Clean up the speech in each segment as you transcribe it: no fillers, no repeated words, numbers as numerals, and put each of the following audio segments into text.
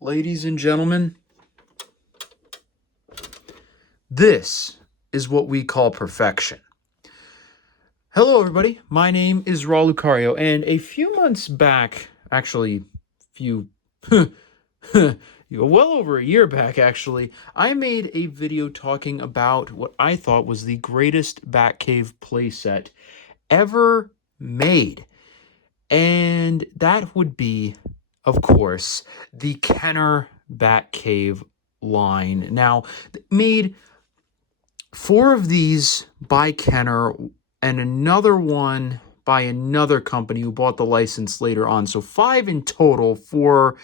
Ladies and gentlemen, this is what we call perfection. Hello, everybody. My name is Raul Lucario, and a few months back, actually, well over a year back, actually, I made a video talking about what I thought was the greatest Batcave playset ever made. And that would be, of course, the Kenner Batcave line. Now, made 4 of these by Kenner and another one by another company who bought the license later on. So 5 in total, 4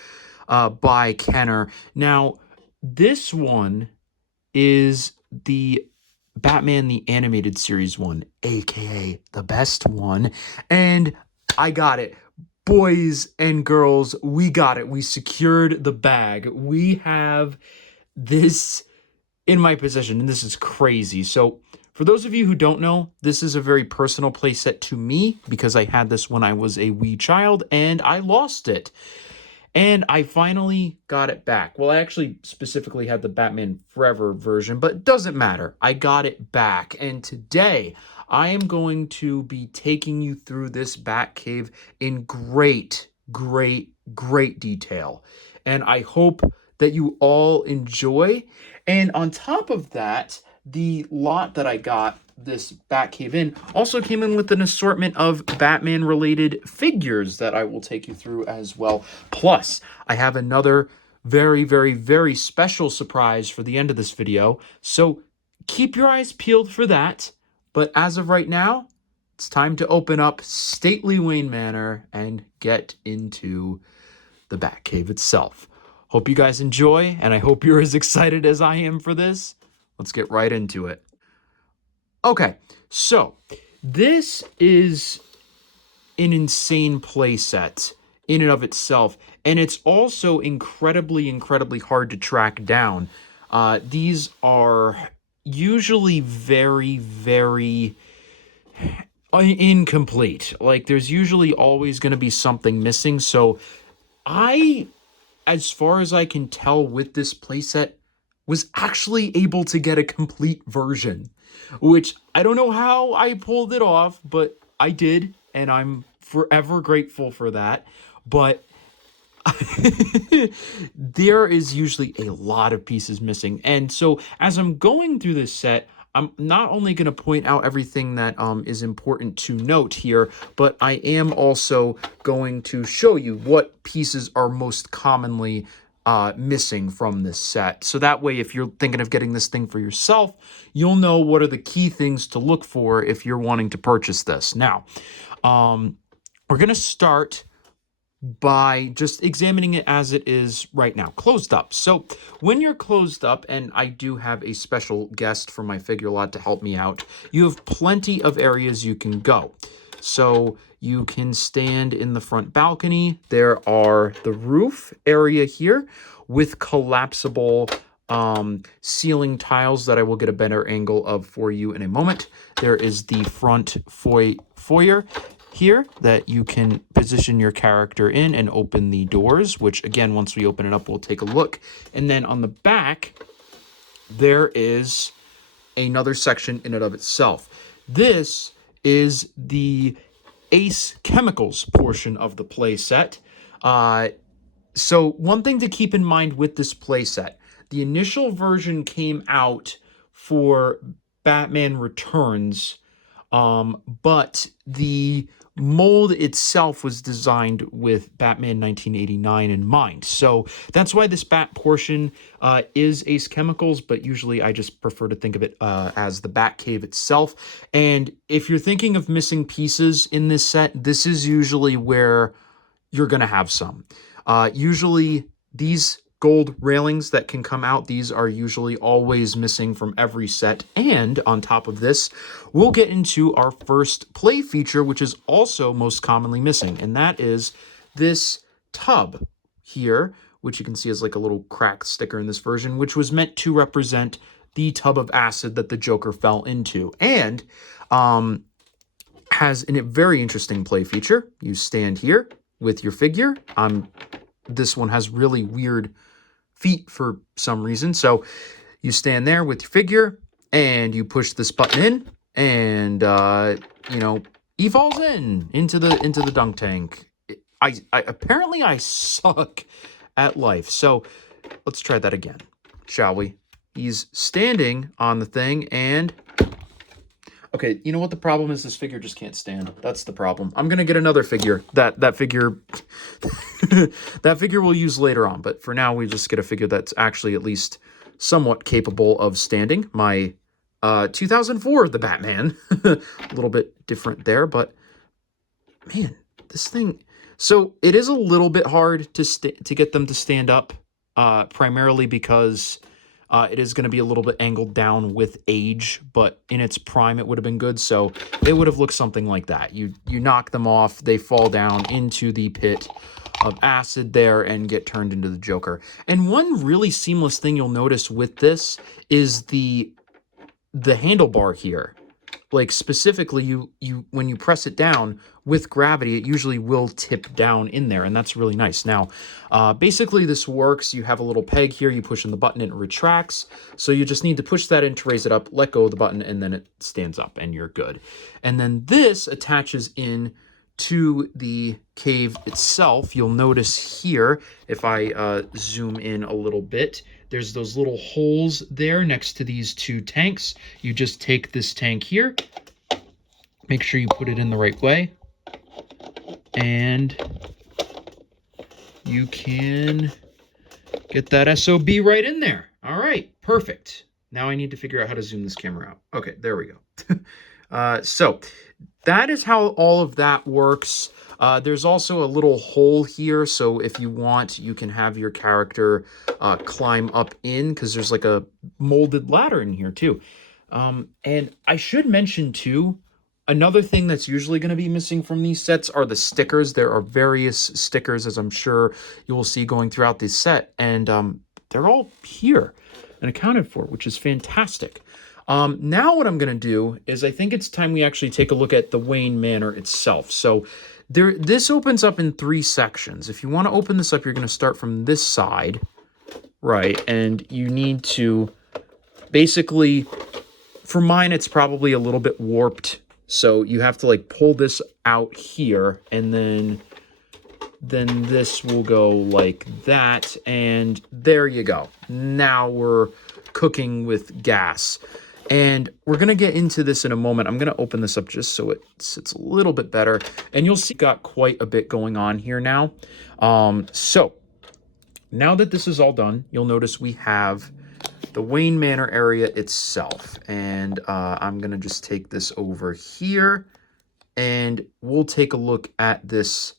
by Kenner. Now, this one is the Batman the Animated Series one, aka the best one. And I got it. Boys and girls, we got it. We secured the bag. We have this in my possession, and this is crazy. So for those of you who don't know, this is a very personal playset to me because I had this when I was a wee child and I lost it. And I finally got it back. Well, I actually specifically had the Batman Forever version, but it doesn't matter. I got it back. And today, I am going to be taking you through this Batcave in great detail. And I hope that you all enjoy. And on top of that, the lot that I got this Batcave in also came in with an assortment of Batman-related figures that I will take you through as well. Plus, I have another very special surprise for the end of this video, so keep your eyes peeled for that. But as of right now, it's time to open up stately Wayne Manor and get into the Batcave itself. Hope you guys enjoy, and I hope you're as excited as I am for this. Let's get right into it. Okay, so this is an insane playset in and of itself, and it's also incredibly hard to track down. These are usually very incomplete. Like, there's usually always going to be something missing, so as far as I can tell with this playset, was actually able to get a complete version, which I don't know how I pulled it off, but I did, and I'm forever grateful for that. But there is usually a lot of pieces missing. And so as I'm going through this set, I'm not only going to point out everything that is important to note here, but I am also going to show you what pieces are most commonly missing from this set. So that way, if you're thinking of getting this thing for yourself, you'll know what are the key things to look for if you're wanting to purchase this. Now, we're going to start by just examining it as it is right now, closed up. So when you're closed up, and I do have a special guest from my figure lot to help me out, you have plenty of areas you can go. So you can stand in the front balcony. There are the roof area here with collapsible ceiling tiles that I will get a better angle of for you in a moment. There is the front foyer here that you can position your character in and open the doors, which again, once we open it up, we'll take a look. And then on the back, there is another section in and of itself. This is the Ace Chemicals portion of the playset. So one thing to keep in mind with this playset, the initial version came out for Batman Returns, but the mold itself was designed with Batman 1989 in mind. So that's why this Bat portion is Ace Chemicals, but usually I just prefer to think of it as the Batcave itself. And if you're thinking of missing pieces in this set, this is usually where you're going to have some. Usually these gold railings that can come out, these are usually always missing from every set. And on top of this, we'll get into our first play feature, which is also most commonly missing, and that is this tub here, which you can see is like a little cracked sticker in this version, which was meant to represent the tub of acid that the Joker fell into. And has a very interesting play feature. You stand here with your figure. I'm this one has really weird feet for some reason. So you stand there with your figure and you push this button in, and you know, he falls into the dunk tank. I apparently I suck at life. So let's try that again, shall we? He's standing on the thing, and okay, you know what the problem is? This figure just can't stand. That's the problem. I'm gonna get another figure. That figure that figure we'll use later on, but for now we just get a figure that's actually at least somewhat capable of standing. My 2004 the Batman. A little bit different there, but man, this thing. So it is a little bit hard to get them to stand up, primarily because it is going to be a little bit angled down with age, but in its prime it would have been good. So it would have looked something like that. You knock them off, they fall down into the pit of acid there and get turned into the Joker. And one really seamless thing you'll notice with this is the handlebar here. Like specifically, you when you press it down with gravity, it usually will tip down in there, and that's really nice. Now, basically this works. You have a little peg here, you push in the button, it retracts. So you just need to push that in to raise it up, let go of the button, and then it stands up, and you're good. And then this attaches in to the cave itself. You'll notice here, if I zoom in a little bit, there's those little holes there next to these two tanks. You just take this tank here, make sure you put it in the right way, and you can get that SOB right in there. All right, perfect. Now I need to figure out how to zoom this camera out. Okay, there we go. So that is how all of that works. There's also a little hole here, so if you want, you can have your character climb up in, because there's like a molded ladder in here too. And I should mention too, another thing that's usually going to be missing from these sets are the stickers. There are various stickers, as I'm sure you will see going throughout this set, and they're all here and accounted for, which is fantastic. Now what I'm going to do is I think it's time we actually take a look at the Wayne Manor itself. So this opens up in 3 sections. If you want to open this up, you're going to start from this side, right? And you need to basically, for mine, it's probably a little bit warped. So you have to like pull this out here, and then this will go like that. And there you go. Now we're cooking with gas. And we're going to get into this in a moment. I'm going to open this up just so it sits a little bit better. And you'll see got quite a bit going on here now. So now that this is all done, you'll notice we have the Wayne Manor area itself. And I'm going to just take this over here, and we'll take a look at this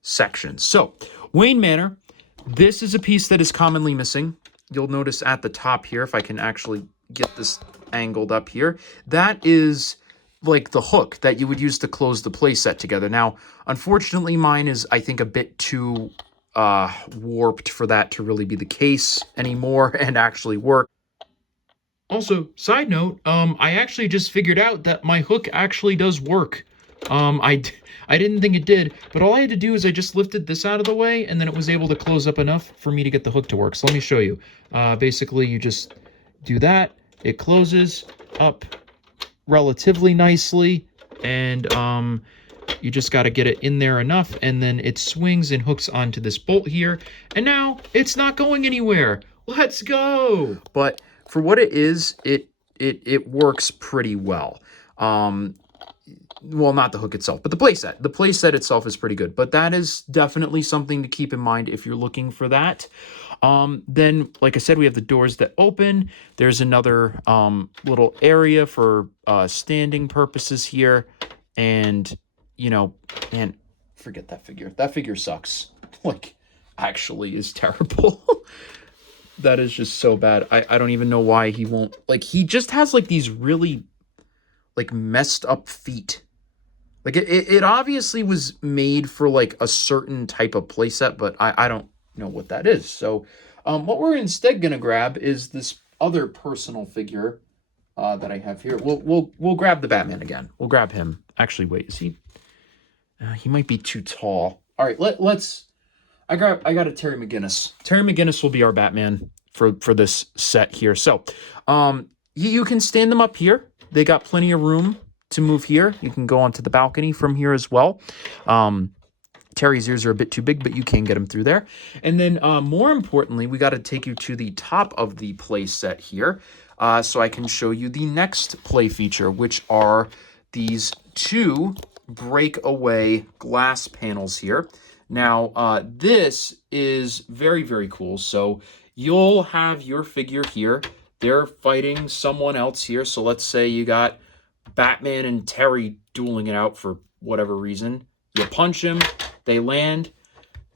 section. So Wayne Manor, this is a piece that is commonly missing. You'll notice at the top here, if I can actually get this angled up here, that is like the hook that you would use to close the playset together. Now, unfortunately, mine is, I think, a bit too warped for that to really be the case anymore and actually work. Also, side note, I actually just figured out that my hook actually does work. I didn't think it did, but all I had to do is I just lifted this out of the way, and then it was able to close up enough for me to get the hook to work. So let me show you. Basically, you just do that. It closes up relatively nicely, and you just got to get it in there enough, and then it swings and hooks onto this bolt here, and now it's not going anywhere. Let's go! But for what it is, it works pretty well. Well, not the hook itself, but the playset. The playset itself is pretty good, but that is definitely something to keep in mind if you're looking for that. Then, like I said, we have the doors that open. There's another little area for standing purposes here. And, you know, man, forget that figure. That figure sucks. Like, actually is terrible. That is just so bad. I don't even know why he won't. Like, he just has, like, these really, like, messed up feet. Like, it obviously was made for, like, a certain type of playset, but I don't know what that is. So what we're instead going to grab is this other personal figure that I have here. We'll grab the Batman again. We'll grab him. Actually, wait, is he? He might be too tall. All right, let's I got a Terry McGinnis. Terry McGinnis will be our Batman for this set here. So, you can stand them up here. They got plenty of room to move here. You can go onto the balcony from here as well. Terry's ears are a bit too big, but you can get him through there. And then more importantly, we got to take you to the top of the play set here so I can show you the next play feature, which are these two breakaway glass panels here. Now, this is very, very cool. So you'll have your figure here. They're fighting someone else here. So let's say you got Batman and Terry dueling it out for whatever reason. You punch him, they land,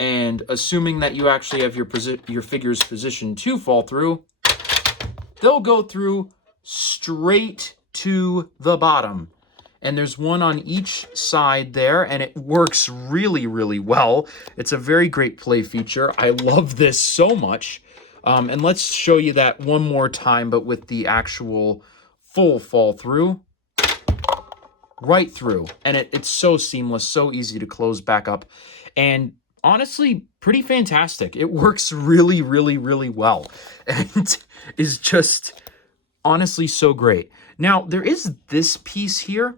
and assuming that you actually have your figure's position to fall through, they'll go through straight to the bottom. And there's one on each side there, and it works really, really well. It's a very great play feature. I love this so much. And let's show you that one more time, but with the actual full fall through. Right through. And it's so seamless, so easy to close back up. And honestly, pretty fantastic. It works really, really, really well. And is just honestly so great. Now, there is this piece here,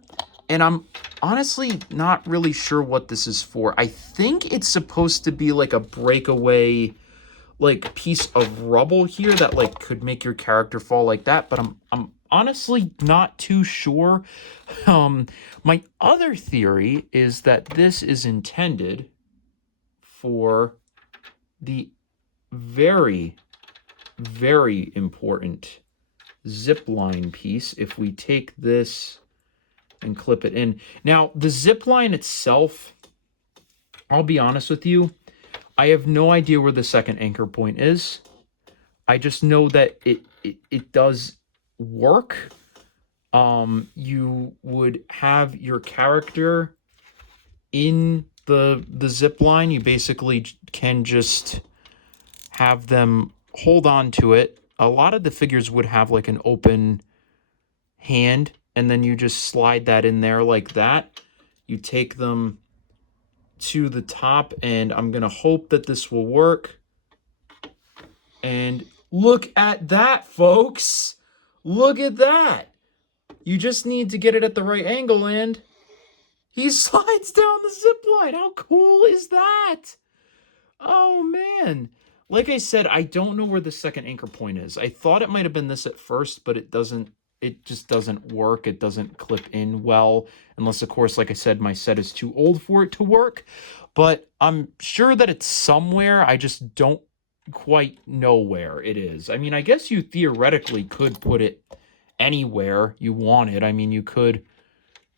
and I'm honestly not really sure what this is for. I think it's supposed to be like a breakaway like piece of rubble here that like could make your character fall like that, but I'm honestly not too sure. My other theory is that this is intended for the very, very important zip line piece. If we take this and clip it in. Now, the zip line itself, I'll be honest with you, I have no idea where the second anchor point is. I just know that it does work. You would have your character in the zip line. You basically can just have them hold on to it. A lot of the figures would have like an open hand, and then you just slide that in there like that. You take them to the top, and I'm gonna hope that this will work. And look at that, folks. Look at that. You just need to get it at the right angle, and he slides down the zip line. How cool is that? Oh, man. Like I said, I don't know where the second anchor point is. I thought it might have been this at first, but it doesn't. It just doesn't work. It doesn't clip in well, unless, of course, like I said, my set is too old for it to work. But I'm sure that it's somewhere. I just don't quite know where it is. I mean, I guess you theoretically could put it anywhere you wanted. I mean, you could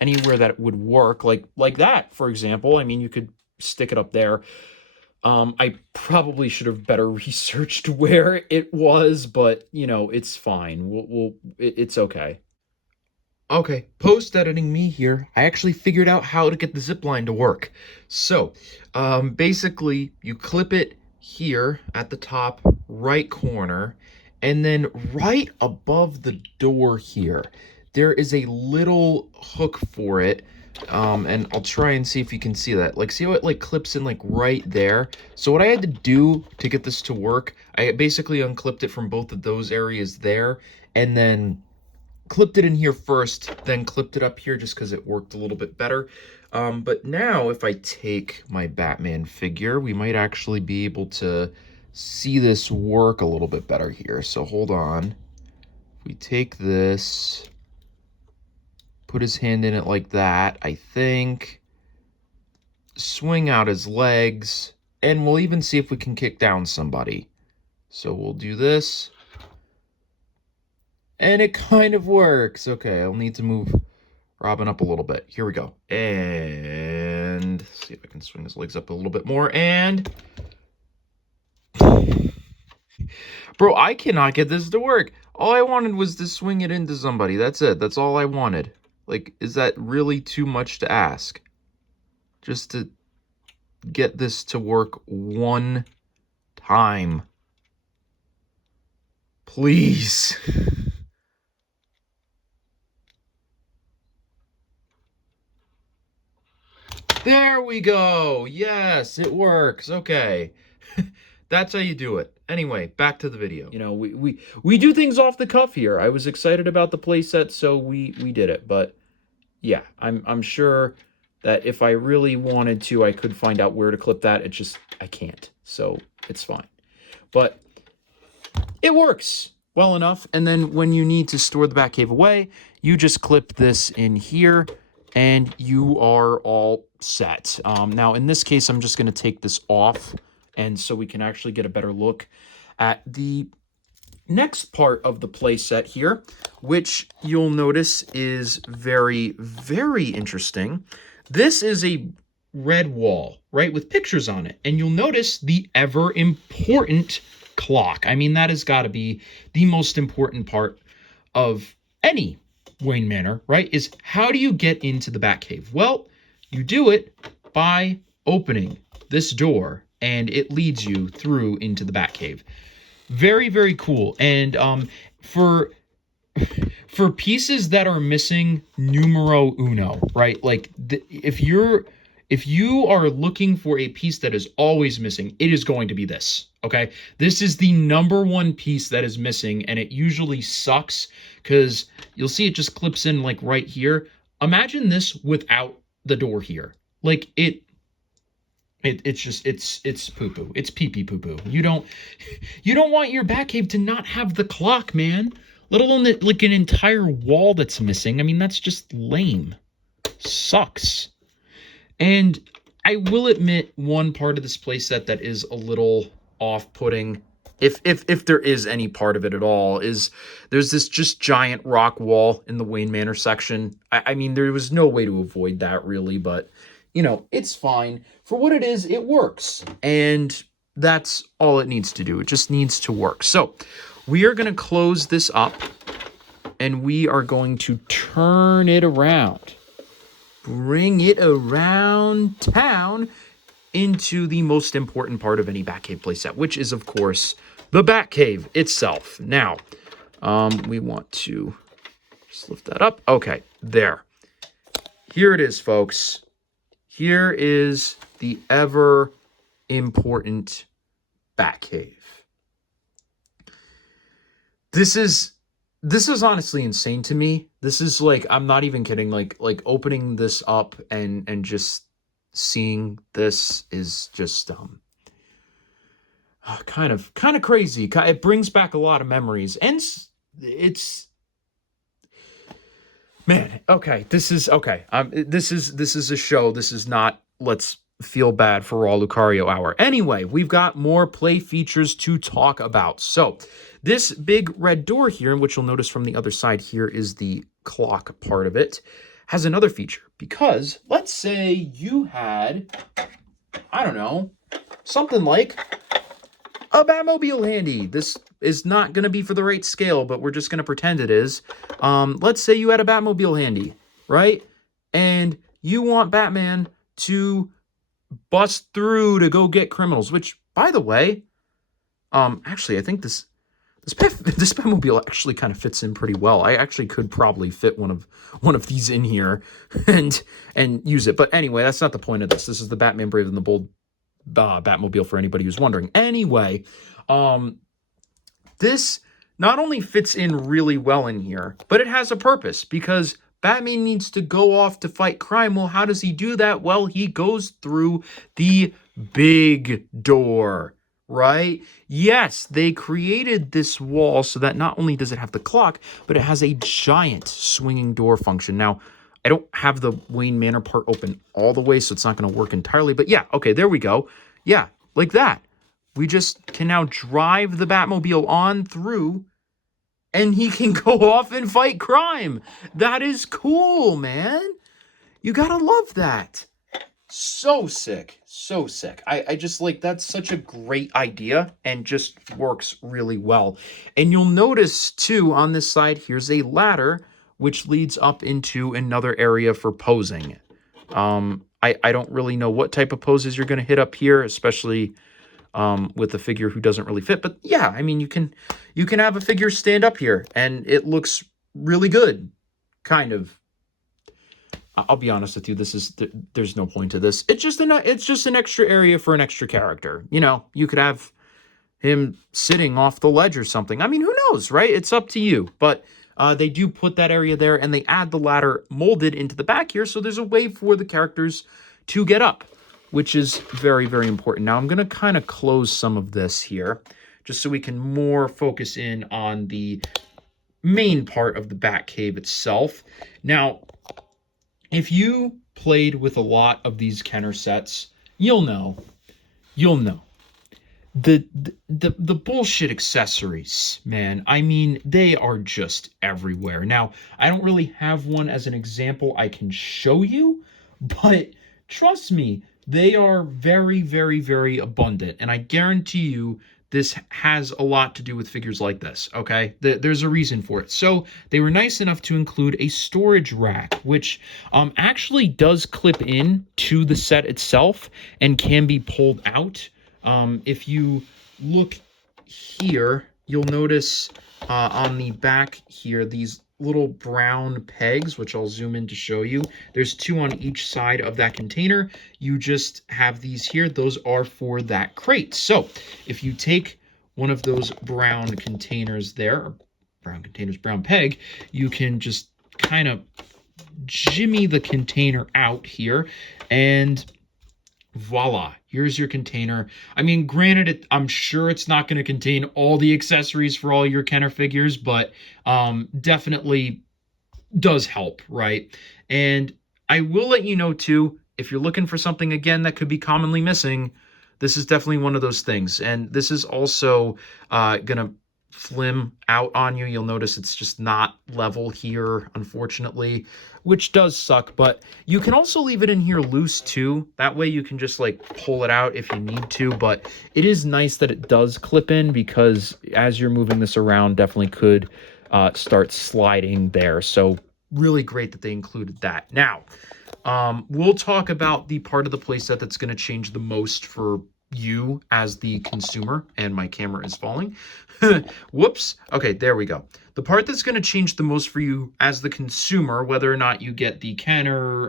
anywhere that would work, like that, for example. I mean, you could stick it up there. I probably should have better researched where it was, but you know, it's fine. It's okay. Okay, post-editing me here. I actually figured out how to get the zip line to work. So, basically, you clip it here at the top right corner, and then right above the door here, there is a little hook for it. And I'll try and see if you can see that. Like, see how it like clips in like right there? So what I had to do to get this to work, I basically unclipped it from both of those areas there, and then clipped it in here first, then clipped it up here just because it worked a little bit better. But now if I take my Batman figure, we might actually be able to see this work a little bit better here. So hold on. If we take this, put his hand in it like that, I think, swing out his legs, and we'll even see if we can kick down somebody. So we'll do this. And it kind of works. Okay, I'll need to move Robin up a little bit. Here we go. And see if I can swing his legs up a little bit more. And bro, I cannot get this to work. All I wanted was to swing it into somebody. That's it. That's all I wanted. Like, is that really too much to ask? Just to get this to work one time. Please. There we go. Yes, it works. Okay. That's how you do it. Anyway, back to the video. You know, we do things off the cuff here. I was excited about the playset, so we did it. But yeah, I'm sure that if I really wanted to, I could find out where to clip that. It's just I can't. So it's fine. But it works well enough. And then when you need to store the Batcave away, you just clip this in here and you are all set. Now, in this case, I'm just going to take this off, and so we can actually get a better look at the next part of the play set here, which you'll notice is very, very interesting. This is a red wall, right, with pictures on it. And you'll notice the ever important clock. I mean, that has got to be the most important part of any Wayne Manor, right? Is how do you get into the Batcave? Well, you do it by opening this door, and it leads you through into the Batcave. Very, very cool. And for pieces that are missing numero uno, right? Like if you are looking for a piece that is always missing, it is going to be this, okay? This is the number one piece that is missing, and it usually sucks because you'll see it just clips in like right here. Imagine this without the door here. Like it's poo-poo. It's pee-pee poo-poo. You don't want your Batcave to not have the clock, man. Let alone like an entire wall that's missing. I mean, that's just lame. Sucks. And I will admit one part of this playset that is a little off-putting, if there is any part of it at all, is there's this just giant rock wall in the Wayne Manor section. I mean, there was no way to avoid that really, but you know, it's fine. For what it is, it works. And that's all it needs to do. It just needs to work. So we are going to close this up, and we are going to turn it around. Bring it around town into the most important part of any Batcave playset, which is, of course, the Batcave itself. Now, we want to just lift that up. Okay, there. Here it is, folks. Here is the ever important Batcave. This is honestly insane to me. This is like, I'm not even kidding. Like opening this up and just seeing this is just kind of crazy. It brings back a lot of memories, and it's man. Okay, this is okay. This is a show. This is not. Let's feel bad for Raw Lucario hour. Anyway, we've got more play features to talk about. So this big red door here, which you'll notice from the other side here is the clock part of it, has another feature. Because let's say you had, I don't know, something like a Batmobile handy. This is not going to be for the right scale, but we're just going to pretend it is. Let's say you had a Batmobile handy, right? And you want Batman to bust through to go get criminals, which, by the way, actually, I think this Batmobile actually kind of fits in pretty well. I actually could probably fit one of these in here and use it. But anyway, that's not the point of this. This is the Batman Brave and the Bold Batmobile for anybody who's wondering. Anyway, this not only fits in really well in here, but it has a purpose because Batman needs to go off to fight crime. Well, how does he do that? Well, he goes through the big door, right? Yes, they created this wall so that not only does it have the clock, but it has a giant swinging door function. Now, I don't have the Wayne Manor part open all the way, so it's not going to work entirely. But yeah, okay, there we go. Yeah, like that. We just can now drive the Batmobile on through, and he can go off and fight crime. That is cool, man. You gotta love that. So sick. So sick. I just like, that's such a great idea and just works really well. And you'll notice, too, on this side, here's a ladder which leads up into another area for posing. I don't really know what type of poses you're going to hit up here, especially with a figure who doesn't really fit. But yeah, I mean, you can have a figure stand up here and it looks really good, kind of. I'll be honest with you. There's no point to this. It's just an extra area for an extra character. You know, you could have him sitting off the ledge or something. I mean, who knows, right? It's up to you. But they do put that area there, and they add the ladder molded into the back here, so there's a way for the characters to get up, which is very, very important. Now, I'm going to kind of close some of this here, just so we can more focus in on the main part of the Batcave itself. Now, if you played with a lot of these Kenner sets, you'll know. The bullshit accessories, man. I mean, they are just everywhere. Now, I don't really have one as an example I can show you, but trust me, they are very, very, very abundant. And I guarantee you this has a lot to do with figures like this, okay? There's a reason for it. So they were nice enough to include a storage rack, which actually does clip in to the set itself and can be pulled out. If you look here, you'll notice on the back here, these little brown pegs, which I'll zoom in to show you. There's 2 on each side of that container. You just have these here. Those are for that crate. So if you take one of those brown containers there, or brown peg, you can just kind of jimmy the container out here, and voila, here's your container. I mean, granted, I'm sure it's not going to contain all the accessories for all your Kenner figures, but definitely does help, right? And I will let you know, too, if you're looking for something, again, that could be commonly missing, this is definitely one of those things. And this is also going to flim out on you. You'll notice it's just not level here, unfortunately, which does suck, but you can also leave it in here loose too. That way you can just like pull it out if you need to, but it is nice that it does clip in, because as you're moving this around, definitely could start sliding there. So really great that they included that. Now, we'll talk about the part of the playset that's going to change the most for you as the consumer, and my camera is falling. Whoops. Okay, there we go. The part that's going to change the most for you as the consumer, whether or not you get the Kenner,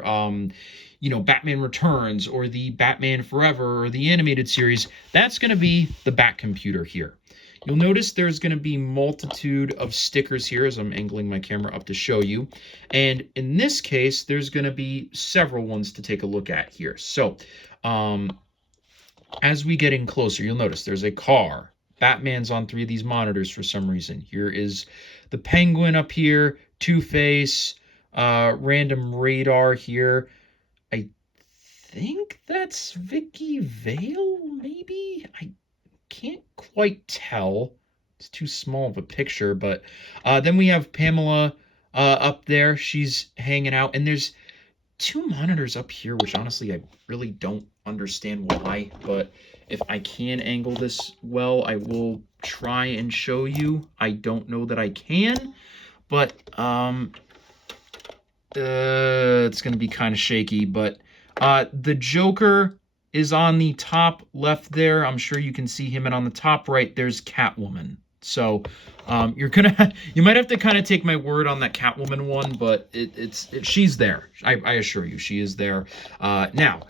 Batman Returns, or the Batman Forever, or the animated series, that's going to be the Bat computer here. You'll notice there's going to be multitude of stickers here as I'm angling my camera up to show you. And in this case, there's going to be several ones to take a look at here. So, as we get in closer, you'll notice there's a car. Batman's on 3 of these monitors for some reason. Here is the Penguin up here, Two-Face, random radar here. I think that's Vicky Vale, maybe? I can't quite tell. It's too small of a picture, but then we have Pamela up there. She's hanging out, and there's 2 monitors up here, which honestly I really don't understand why, but if I can angle this well, I will try and show you. I don't know that I can, but it's going to be kind of shaky, but the Joker is on the top left there. I'm sure you can see him, and on the top right, there's Catwoman. So you might have to kind of take my word on that Catwoman one, but she's there. I assure you, she is there. Now,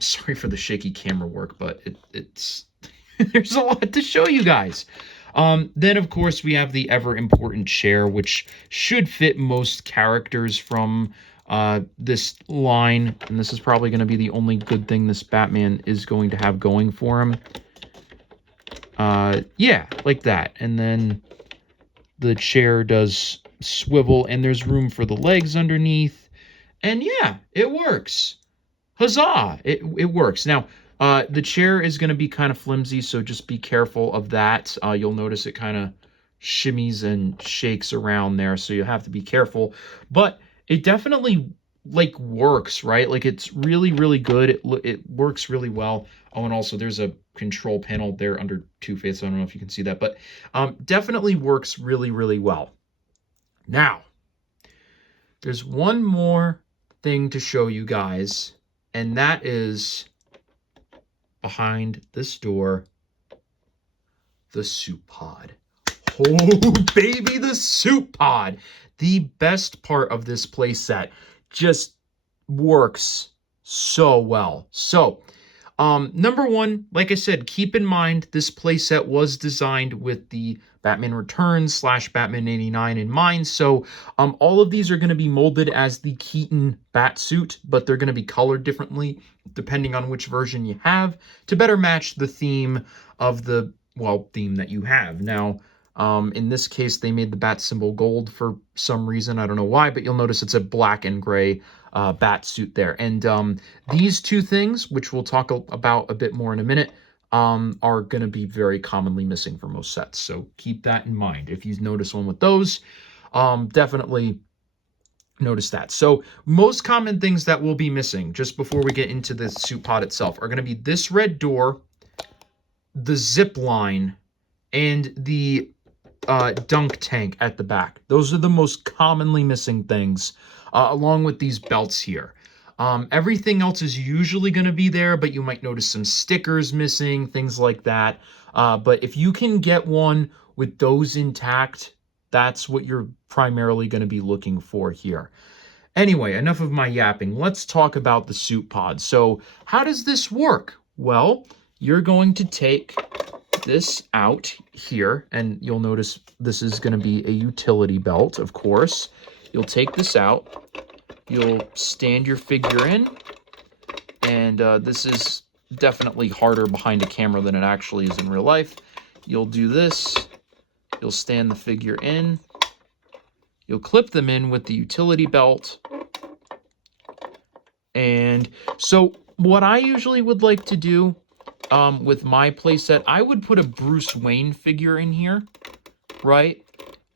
sorry for the shaky camera work, but it's there's a lot to show you guys. Then of course we have the ever important chair, which should fit most characters from this line, and this is probably going to be the only good thing this Batman is going to have going for him. Yeah, like that. And then the chair does swivel, and there's room for the legs underneath. And yeah, it works. Huzzah! It works. Now, the chair is going to be kind of flimsy, so just be careful of that. You'll notice it kind of shimmies and shakes around there, so you have to be careful. But it definitely works, right? Like, it's really, really good. It works really well. Oh, and also there's a control panel there under Two-Face. I don't know if you can see that, but definitely works really, really well. Now, there's one more thing to show you guys, and that is behind this door, the soup pod. Oh, baby, the soup pod. The best part of this playset. Just works so well. So, number one, like I said, keep in mind this playset was designed with the Batman Returns / Batman 89 in mind. So, all of these are going to be molded as the Keaton Batsuit, but they're going to be colored differently depending on which version you have to better match the theme of the, well, theme that you have. Now, in this case, they made the bat symbol gold for some reason. I don't know why, but you'll notice it's a black and gray bat suit there. And these two things, which we'll talk about a bit more in a minute, are going to be very commonly missing for most sets. So keep that in mind. If you notice one with those, definitely notice that. So most common things that will be missing, just before we get into the suit pod itself, are going to be this red door, the zip line, and the dunk tank at the back. Those are the most commonly missing things, along with these belts here. Everything else is usually going to be there, but you might notice some stickers missing, things like that. But if you can get one with those intact, that's what you're primarily going to be looking for here. Anyway, enough of my yapping. Let's talk about the suit pod. So how does this work? Well, you're going to take this out here, and you'll notice this is going to be a utility belt, of course. You'll take this out, you'll stand your figure in, and this is definitely harder behind a camera than it actually is in real life. You'll do this, you'll stand the figure in, you'll clip them in with the utility belt. And so what I usually would like to do with my playset, I would put a Bruce Wayne figure in here, right?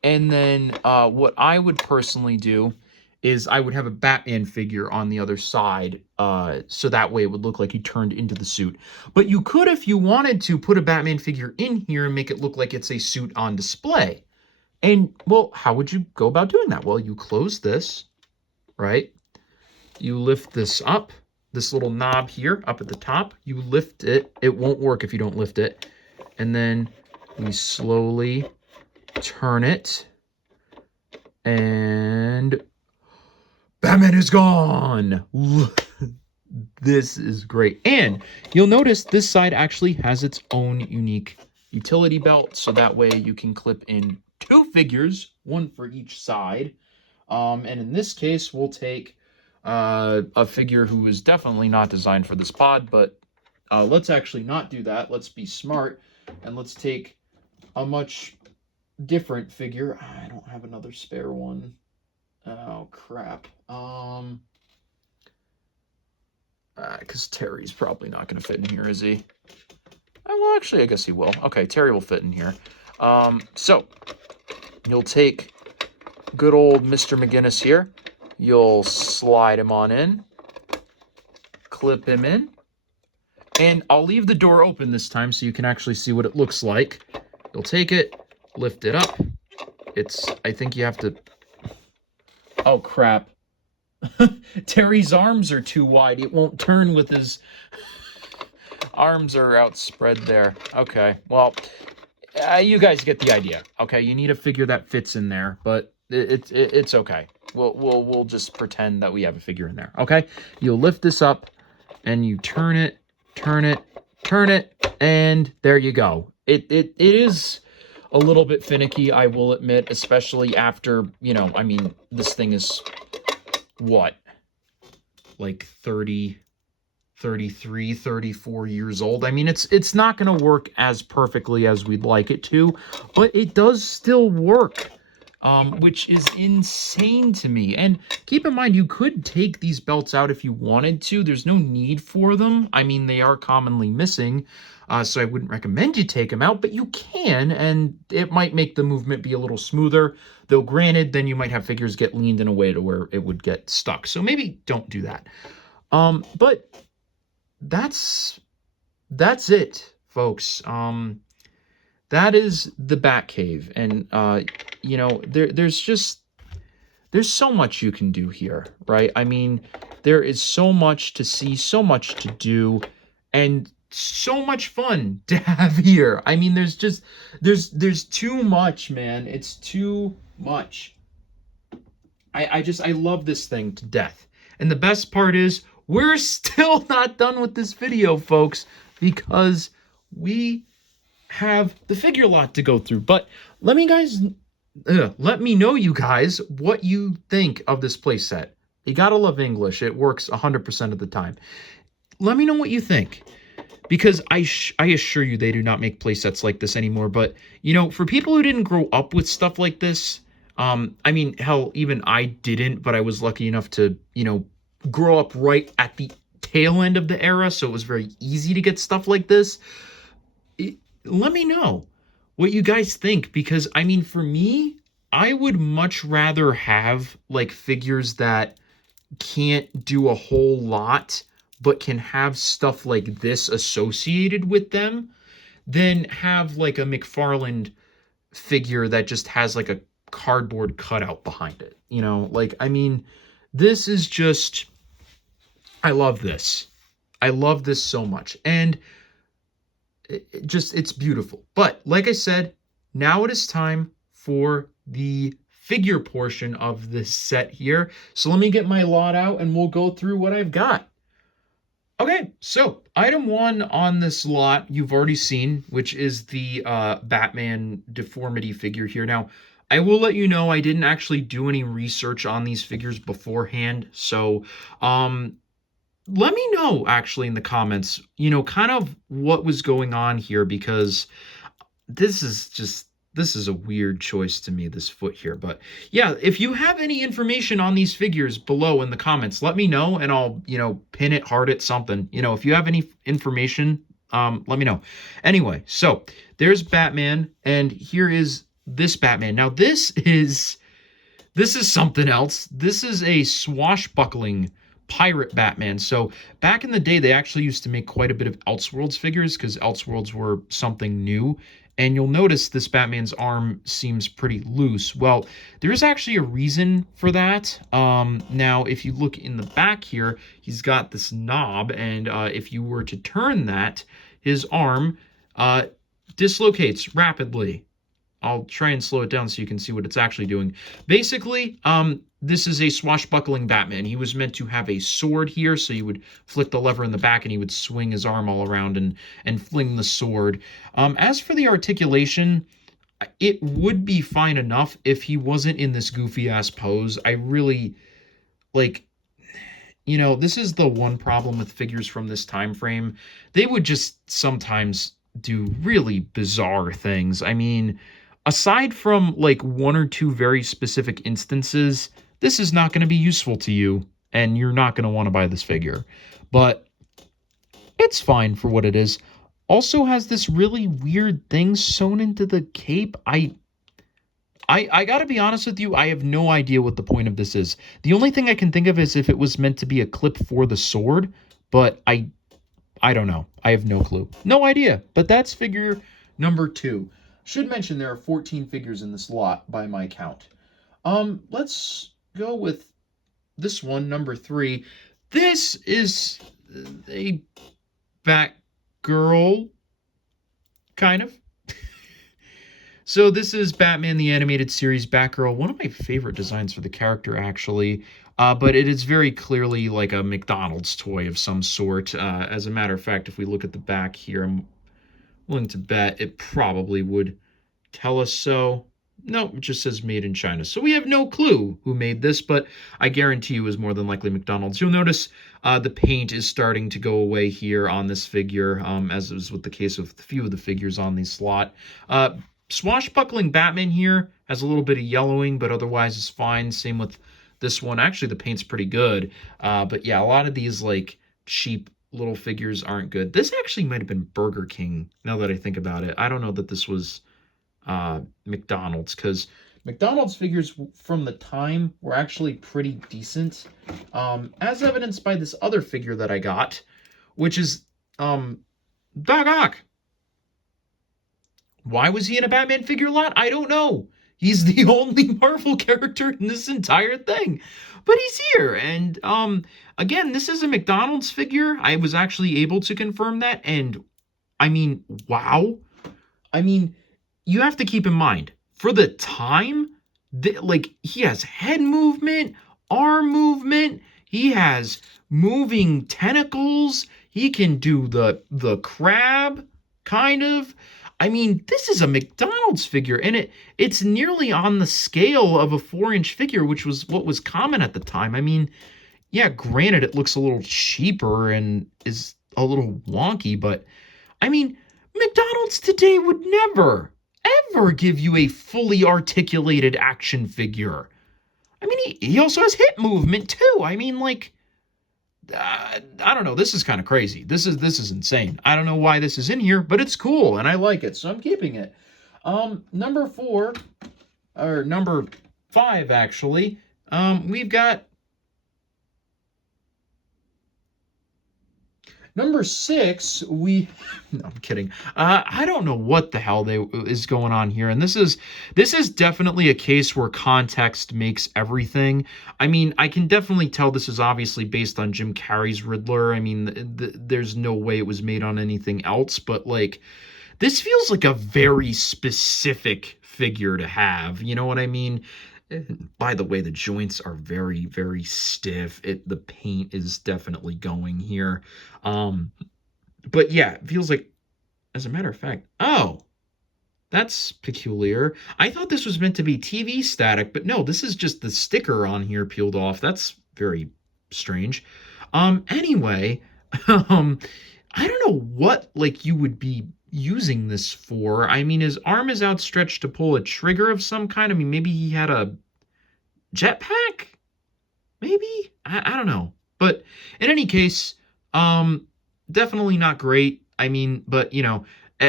And then what I would personally do is I would have a Batman figure on the other side, so that way it would look like he turned into the suit. But you could, if you wanted to, put a Batman figure in here and make it look like it's a suit on display. And, well, how would you go about doing that? Well, you close this, right? You lift this up. This little knob here up at the top, you lift it. It won't work if you don't lift it. And then we slowly turn it. And Batman is gone. This is great. And you'll notice this side actually has its own unique utility belt. So that way you can clip in two figures, one for each side. And in this case, we'll take a figure who is definitely not designed for this pod, but let's actually not do that. Let's be smart, and let's take a much different figure. I don't have another spare one. Oh, crap. Because Terry's probably not going to fit in here, is he? Well, actually, I guess he will. Okay, Terry will fit in here. So, you'll take good old Mr. McGinnis here. You'll slide him on in, clip him in, and I'll leave the door open this time so you can actually see what it looks like. You'll take it, lift it up. I think you have to, oh crap. Terry's arms are too wide. It won't turn with his arms are outspread there. Okay, well, you guys get the idea. Okay, you need a figure that fits in there, but it's okay. We'll just pretend that we have a figure in there, okay? You'll lift this up, and you turn it, and there you go. It is a little bit finicky, I will admit, especially after, I mean, this thing is, what, like 30, 33, 34 years old. I mean, it's not going to work as perfectly as we'd like it to, but it does still work. Which is insane to me. And keep in mind, you could take these belts out if you wanted to. There's no need for them. I mean, they are commonly missing, so I wouldn't recommend you take them out, but you can, and it might make the movement be a little smoother. Though granted, then you might have figures get leaned in a way to where it would get stuck. So maybe don't do that. But that's it, folks. That is the Batcave, and there's so much you can do here, right? I mean, there is so much to see, so much to do, and so much fun to have here. I mean, there's too much, man. It's too much. I love this thing to death. And the best part is we're still not done with this video, folks, because we have the figure lot to go through. But let me know, you guys, what you think of this playset. You gotta love English. It works 100% of the time. Let me know what you think, because I assure you they do not make playsets like this anymore. But, you know, for people who didn't grow up with stuff like this, I mean, hell, even I didn't, but I was lucky enough to, you know, grow up right at the tail end of the era, so it was very easy to get stuff like this. Let me know what you guys think, because, I mean, for me, I would much rather have, like, figures that can't do a whole lot but can have stuff like this associated with them than have like a McFarlane figure that just has like a cardboard cutout behind it. You know, like, I mean, this is just, I love this. I love this so much. And it's beautiful. But like I said, now it is time for the figure portion of this set here. So let me get my lot out and we'll go through what I've got. Okay, so item 1 on this lot you've already seen, which is the Batman deformity figure here. Now, I will let you know I didn't actually do any research on these figures beforehand, so let me know actually in the comments, you know, kind of what was going on here, because this is a weird choice to me, this foot here. But yeah, if you have any information on these figures below in the comments, let me know and I'll, you know, pin it, heart it, something. You know, if you have any information, let me know. Anyway, so there's Batman, and here is this Batman. Now this is something else. This is a swashbuckling pirate Batman. So back in the day, they actually used to make quite a bit of Elseworlds figures because Elseworlds were something new. And you'll notice this Batman's arm seems pretty loose. Well, there is actually a reason for that. Now, if you look in the back here, he's got this knob, and if you were to turn that, his arm dislocates rapidly. I'll try and slow it down so you can see what it's actually doing. Basically, this is a swashbuckling Batman. He was meant to have a sword here, so you would flick the lever in the back and he would swing his arm all around and fling the sword. As for the articulation, it would be fine enough if he wasn't in this goofy-ass pose. I really, like, you know, this is the one problem with figures from this time frame. They would just sometimes do really bizarre things. I mean, aside from like 1 or 2 very specific instances, this is not going to be useful to you, and you're not going to want to buy this figure. But it's fine for what it is. Also has this really weird thing sewn into the cape. I gotta be honest with you, I have no idea what the point of this is. The only thing I can think of is if it was meant to be a clip for the sword, but I don't know. I have no clue. No idea. But that's figure number 2. Should mention there are 14 figures in this lot by my count. Let's go with this one, number 3. This is a Batgirl, kind of. So this is Batman the Animated Series Batgirl, one of my favorite designs for the character, actually. But it is very clearly like a McDonald's toy of some sort. As a matter of fact, if we look at the back here, I'm willing to bet it probably would tell us so. No, it just says made in China. So we have no clue who made this, but I guarantee you it was more than likely McDonald's. You'll notice the paint is starting to go away here on this figure, as is with the case of a few of the figures on this slot. Swashbuckling Batman here has a little bit of yellowing, but otherwise is fine. Same with this one. Actually, the paint's pretty good. But yeah, a lot of these like cheap little figures aren't good. This actually might have been Burger King, now that I think about it. I don't know that this was McDonald's, because McDonald's figures from the time were actually pretty decent, as evidenced by this other figure that I got, which is Doc Ock. Why was he in a Batman figure lot? I don't know. He's the only Marvel character in this entire thing, but he's here. And again, this is a McDonald's figure. I was actually able to confirm that, and I mean, wow. I mean, you have to keep in mind, for the time, like, he has head movement, arm movement. He has moving tentacles. He can do the crab, kind of. I mean, this is a McDonald's figure, and it's nearly on the scale of a 4-inch figure, which was what was common at the time. I mean, yeah, granted, it looks a little cheaper and is a little wonky, but I mean, McDonald's today would never, ever give you a fully articulated action figure. I mean, he also has hip movement too. I mean, like, I don't know. This is kind of crazy. This is insane. I don't know why this is in here, but it's cool and I like it, so I'm keeping it. Number 4, or number 5 actually. We've got number 6, no, I'm kidding. I don't know what the hell is going on here, and this is definitely a case where context makes everything. I mean, I can definitely tell this is obviously based on Jim Carrey's Riddler. I mean, there's no way it was made on anything else, but like, this feels like a very specific figure to have. You know what I mean? By the way, the joints are very, very stiff. The paint is definitely going here. But yeah, it feels like, as a matter of fact, oh, that's peculiar. I thought this was meant to be TV static, but no, this is just the sticker on here peeled off. That's very strange. Anyway, I don't know what, like, you would be using this for. I mean, his arm is outstretched to pull a trigger of some kind. I mean, maybe he had a jetpack? Maybe? I don't know. But in any case, definitely not great. I mean, but, you know,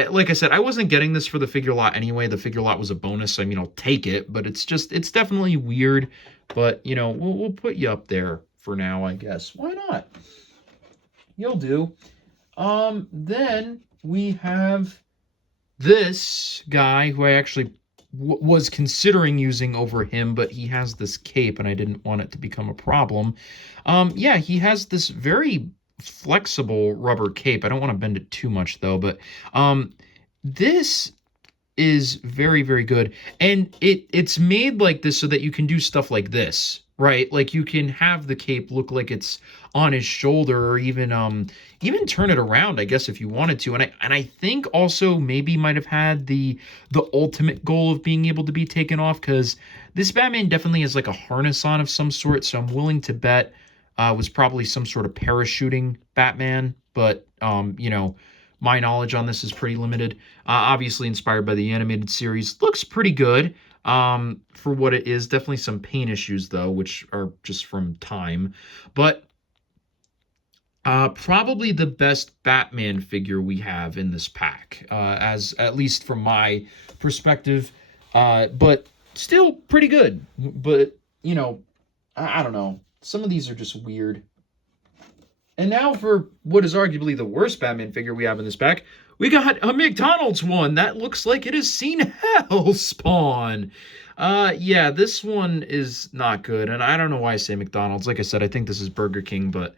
like I said, I wasn't getting this for the figure lot anyway. The figure lot was a bonus. I mean, I'll take it, but it's definitely weird. But, you know, we'll put you up there for now, I guess. Why not? You'll do. Then we have this guy who I actually was considering using over him, but he has this cape and I didn't want it to become a problem. Yeah, he has this very flexible rubber cape. I don't want to bend it too much though, but this is very, very good. And it's made like this so that you can do stuff like this, right? Like, you can have the cape look like it's on his shoulder, or even turn it around, I guess, if you wanted to. And I think also maybe might have had the ultimate goal of being able to be taken off, because this Batman definitely has like a harness on of some sort. So I'm willing to bet was probably some sort of parachuting Batman, but you know, my knowledge on this is pretty limited. Obviously inspired by the animated series. Looks pretty good for what it is. Definitely some paint issues, though, which are just from time. But probably the best Batman figure we have in this pack, as at least from my perspective. But still pretty good. But, you know, I don't know. Some of these are just weird. And now for what is arguably the worst Batman figure we have in this pack, we got a McDonald's one that looks like it has seen hell spawn. Yeah, this one is not good, and I don't know why I say McDonald's. Like I said, I think this is Burger King, but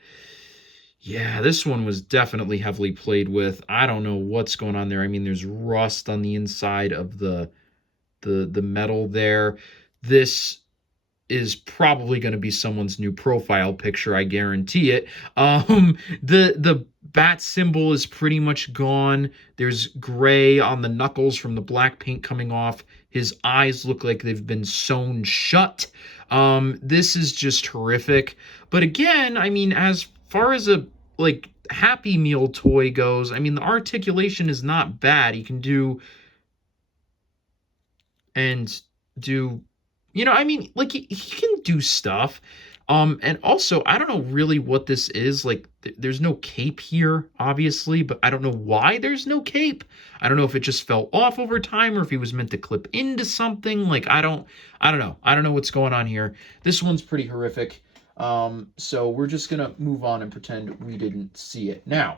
yeah, this one was definitely heavily played with. I don't know what's going on there. I mean, there's rust on the inside of the metal there. This is probably going to be someone's new profile picture, I guarantee it. The bat symbol is pretty much gone. There's gray on the knuckles from the black paint coming off. His eyes look like they've been sewn shut. This is just horrific. But again, I mean, as far as a like Happy Meal toy goes, I mean, the articulation is not bad. He can do you know, I mean, like, he can do stuff. And also, I don't know really what this is. Like, there's no cape here, obviously, but I don't know why there's no cape. I don't know if it just fell off over time or if he was meant to clip into something. Like, I don't know. I don't know what's going on here. This one's pretty horrific. So we're just gonna move on and pretend we didn't see it. Now,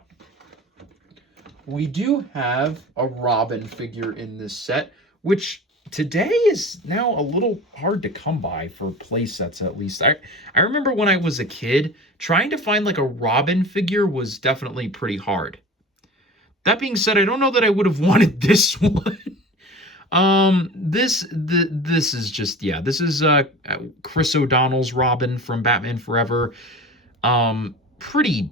we do have a Robin figure in this set, which today is now a little hard to come by for play sets, at least. I remember when I was a kid, trying to find like a Robin figure was definitely pretty hard. That being said, I don't know that I would have wanted this one. This is just, yeah, this is Chris O'Donnell's Robin from Batman Forever. Pretty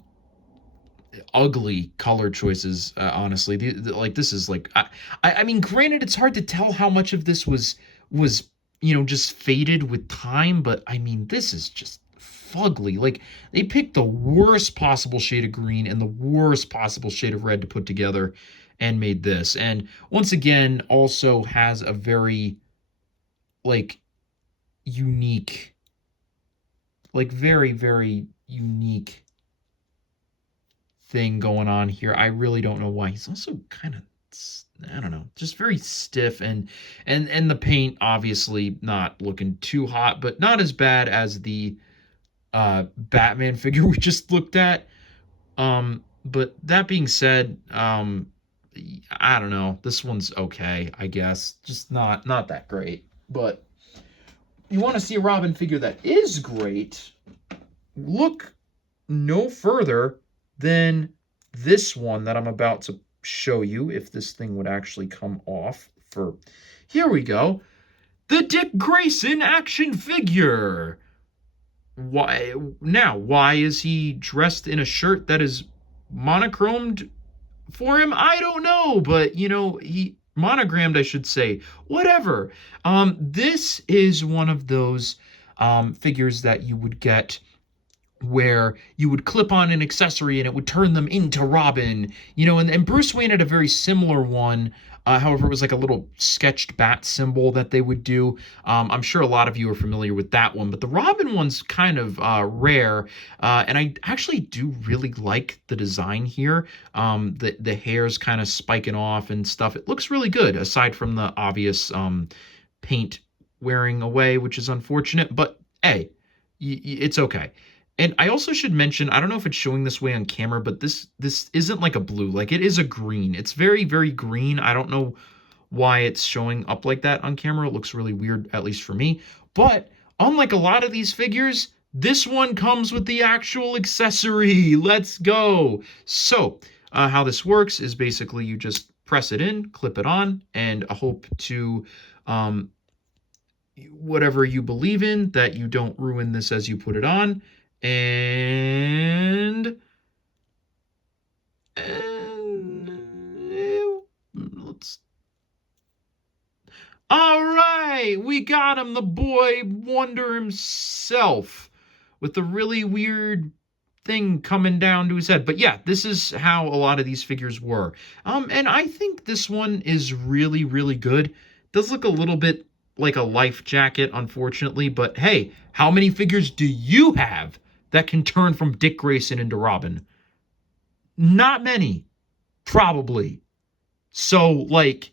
ugly color choices, honestly. Like this is like I mean, granted, it's hard to tell how much of this was just faded with time, but I mean, this is just fugly. Like they picked the worst possible shade of green and the worst possible shade of red to put together and made this. And once again, also has a very like unique, like very, very unique thing going on here. I really don't know why. He's also kind of, I don't know, just very stiff, and the paint obviously not looking too hot, but not as bad as the Batman figure we just looked at. But that being said, I don't know. This one's okay, I guess. Just not that great. But you want to see a Robin figure that is great? Look no further than this one that I'm about to show you, if this thing would actually come off. Here we go. The Dick Grayson action figure. Why is he dressed in a shirt that is monochromed for him? I don't know, but he monogrammed, I should say. Whatever. This is one of those figures that you would get where you would clip on an accessory and it would turn them into Robin, and Bruce Wayne had a very similar one. However, it was like a little sketched bat symbol that they would do. I'm sure a lot of you are familiar with that one, but the Robin one's kind of rare, and I actually do really like the design here. The hair's kind of spiking off and stuff. It looks really good, aside from the obvious paint wearing away, which is unfortunate, but hey, it's okay. And I also should mention, I don't know if it's showing this way on camera, but this isn't like a blue. Like it is a green. It's very, very green. I don't know why it's showing up like that on camera. It looks really weird, at least for me. But unlike a lot of these figures, this one comes with the actual accessory. Let's go. So how this works is basically you just press it in, clip it on, and I hope to whatever you believe in, that you don't ruin this as you put it on. And let's. All right, we got him, the boy wonder himself, with the really weird thing coming down to his head. But yeah, this is how a lot of these figures were. And I think this one is really, really good. Does look a little bit like a life jacket, unfortunately, but hey, how many figures do you have that can turn from Dick Grayson into Robin? Not many, probably. So, like,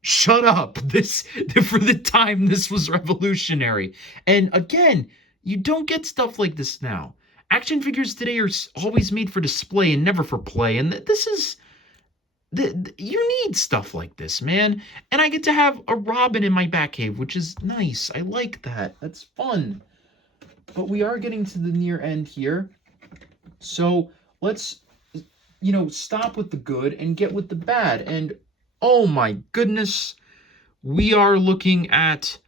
shut up. This, for the time, this was revolutionary. And again, you don't get stuff like this now. Action figures today are always made for display and never for play. And this is, you need stuff like this, man. And I get to have a Robin in my Batcave, which is nice. I like that. That's fun. But we are getting to the near end here. So let's, stop with the good and get with the bad. And oh my goodness, we are looking at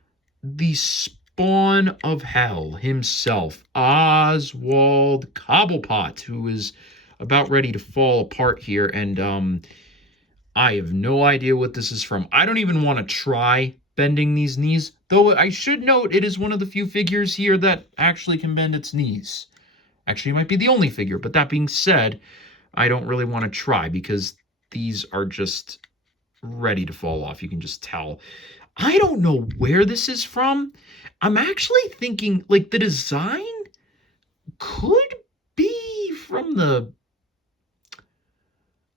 the spawn of hell himself, Oswald Cobblepot, who is about ready to fall apart here. And I have no idea what this is from. I don't even want to try bending these knees, though I should note it is one of the few figures here that actually can bend its knees. Actually, it might be the only figure, but that being said, I don't really want to try because these are just ready to fall off. You can just tell. I don't know where this is from. I'm actually thinking, like, the design could be from the...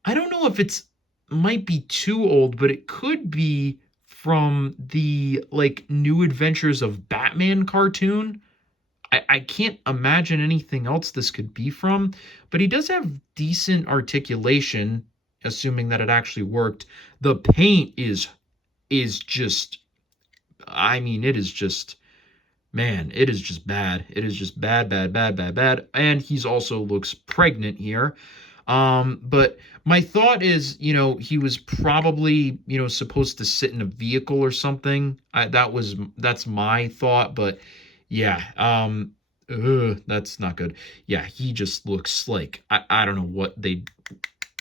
I don't know if it's might be too old, but it could be from the, like, New Adventures of Batman cartoon. I can't imagine anything else this could be from, but he does have decent articulation, assuming that it actually worked. The paint is just, I mean, it is just, man, it is just bad. It is just bad, bad, bad, bad, bad. And he's also looks pregnant here. But my thought is, he was probably, supposed to sit in a vehicle or something. That's my thought, but yeah. That's not good. Yeah, he just looks like I don't know what they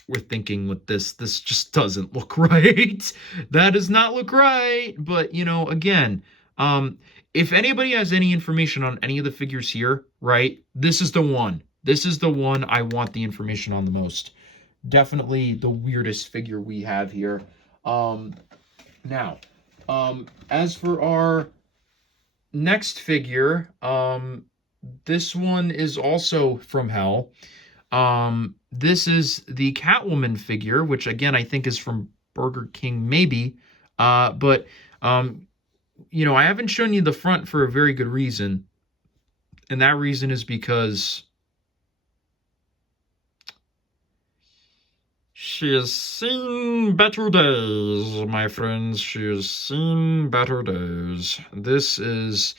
were thinking with this. This just doesn't look right. That does not look right. But again, um, if anybody has any information on any of the figures here, right, this is the one. This is the one I want the information on the most. Definitely the weirdest figure we have here. Um, Now, as for our next figure, this one is also from Hell. This is the Catwoman figure, which again I think is from Burger King, maybe. But I haven't shown you the front for a very good reason, and that reason is because she has seen better days, my friends. She has seen better days. This is,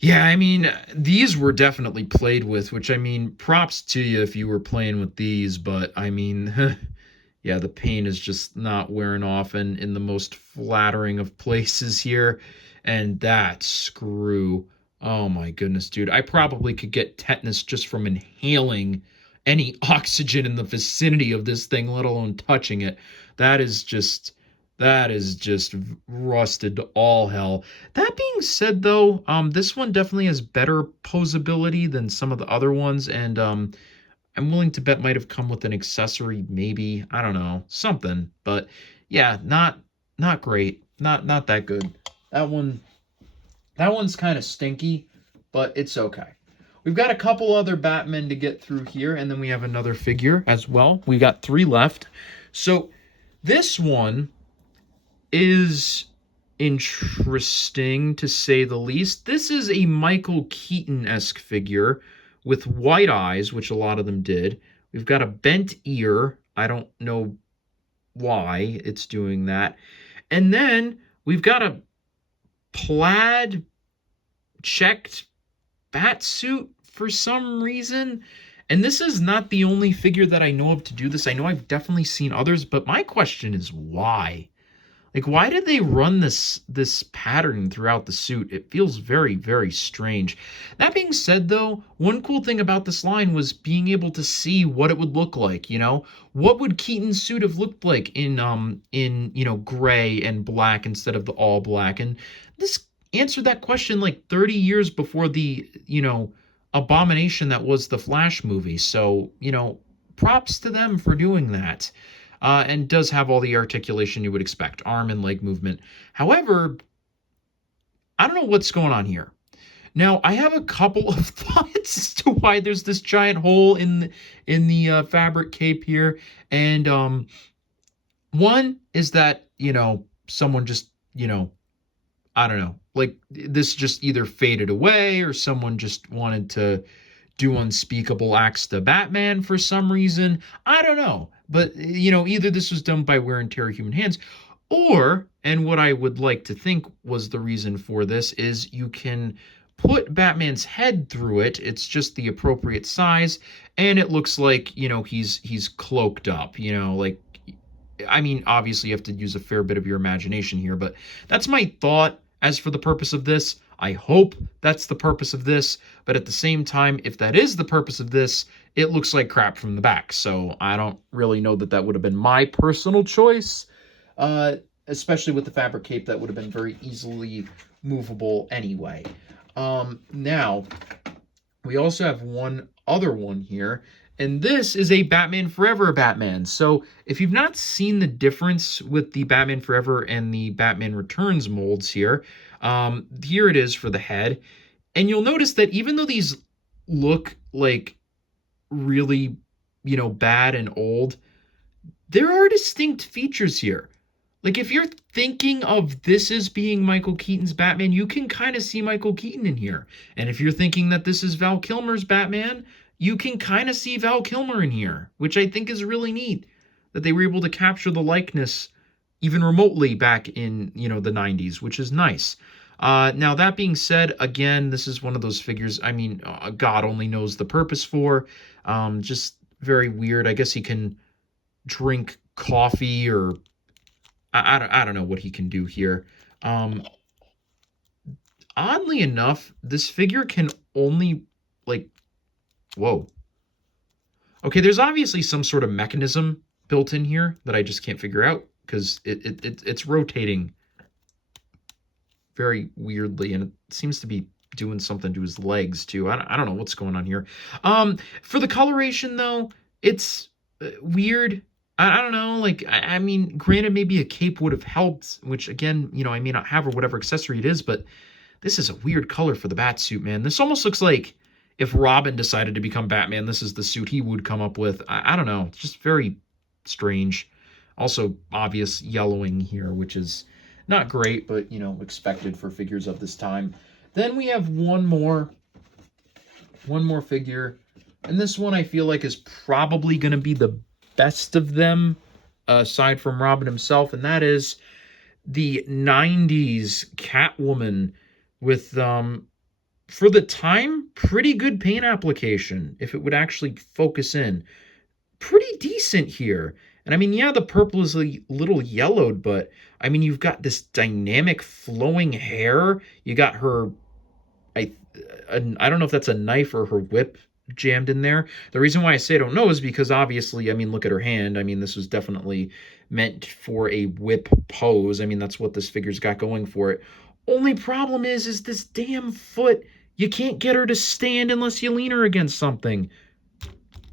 yeah, I mean, these were definitely played with, which I mean, props to you if you were playing with these, but I mean, yeah, the paint is just not wearing off and in the most flattering of places here. And that screw. Oh my goodness, dude. I probably could get tetanus just from inhaling any oxygen in the vicinity of this thing, let alone touching it. That is just rusted to all hell. That being said though, this one definitely has better posability than some of the other ones, and I'm willing to bet might have come with an accessory, maybe. I don't know, something. But yeah, not great. Not that good. That one that one's kind of stinky, but it's okay. We've got a couple other Batmen to get through here, and then we have another figure as well. We got 3 left. So this one is interesting to say the least. This is a Michael Keaton-esque figure with white eyes, which a lot of them did. We've got a bent ear. I don't know why it's doing that. And then we've got a plaid checked bat suit for some reason. And this is not the only figure that I know of to do this. I know I've definitely seen others, but my question is why? Like, why did they run this pattern throughout the suit? It feels very, very strange. That being said, though, one cool thing about this line was being able to see what it would look like. What would Keaton's suit have looked like in gray and black instead of the all black? And this answered that question like 30 years before the abomination that was the Flash movie. So props to them for doing that. And does have all the articulation you would expect, arm and leg movement. However, I don't know what's going on here. Now, I have a couple of thoughts as to why there's this giant hole in the fabric cape here, and one is that someone just I don't know, like this just either faded away or someone just wanted to do unspeakable acts to Batman for some reason. I don't know. But, either this was done by wear and tear of human hands, or, and what I would like to think was the reason for this, is you can put Batman's head through it. It's just the appropriate size, and it looks like, he's cloaked up, like, I mean, obviously you have to use a fair bit of your imagination here, but that's my thought as for the purpose of this. I hope that's the purpose of this, but at the same time, if that is the purpose of this, it looks like crap from the back. So I don't really know that would have been my personal choice, especially with the fabric cape that would have been very easily movable anyway. Now, we also have one other one here, and this is a Batman Forever Batman. So if you've not seen the difference with the Batman Forever and the Batman Returns molds here, here it is for the head. And you'll notice that even though these look like really, bad and old, there are distinct features here. Like, if you're thinking of this as being Michael Keaton's Batman, you can kind of see Michael Keaton in here. And if you're thinking that this is Val Kilmer's Batman, you can kind of see Val Kilmer in here, which I think is really neat, that they were able to capture the likeness even remotely back in, the 90s, which is nice. Now, that being said, again, this is one of those figures, I mean, God only knows the purpose for. Just very weird. I guess he can drink coffee, or I don't know what he can do here. oddly enough, this figure can only, like, whoa. Okay, there's obviously some sort of mechanism built in here that I just can't figure out because it's rotating very weirdly, and it seems to be doing something to his legs too. I don't know what's going on here. For the coloration though, it's weird. I don't know. Like I mean, granted, maybe a cape would have helped, which again, you know, I may not have or whatever accessory it is, but this is a weird color for the bat suit, man. This almost looks like if Robin decided to become Batman, this is the suit he would come up with. I don't know. It's just very strange. Also, obvious yellowing here, which is not great, but, you know, expected for figures of this time. Then we have one more figure. And this one I feel like is probably going to be the best of them, aside from Robin himself, and that is the 90s Catwoman with, for the time, pretty good paint application, if it would actually focus in. Pretty decent here. And I mean, yeah, the purple is a little yellowed, but I mean, you've got this dynamic flowing hair. You got her, I, I don't know if that's a knife or her whip jammed in there. The reason why I say I don't know is because obviously, I mean, look at her hand. I mean, this was definitely meant for a whip pose. I mean, that's what this figure's got going for it. Only problem is this damn foot. You can't get her to stand unless you lean her against something.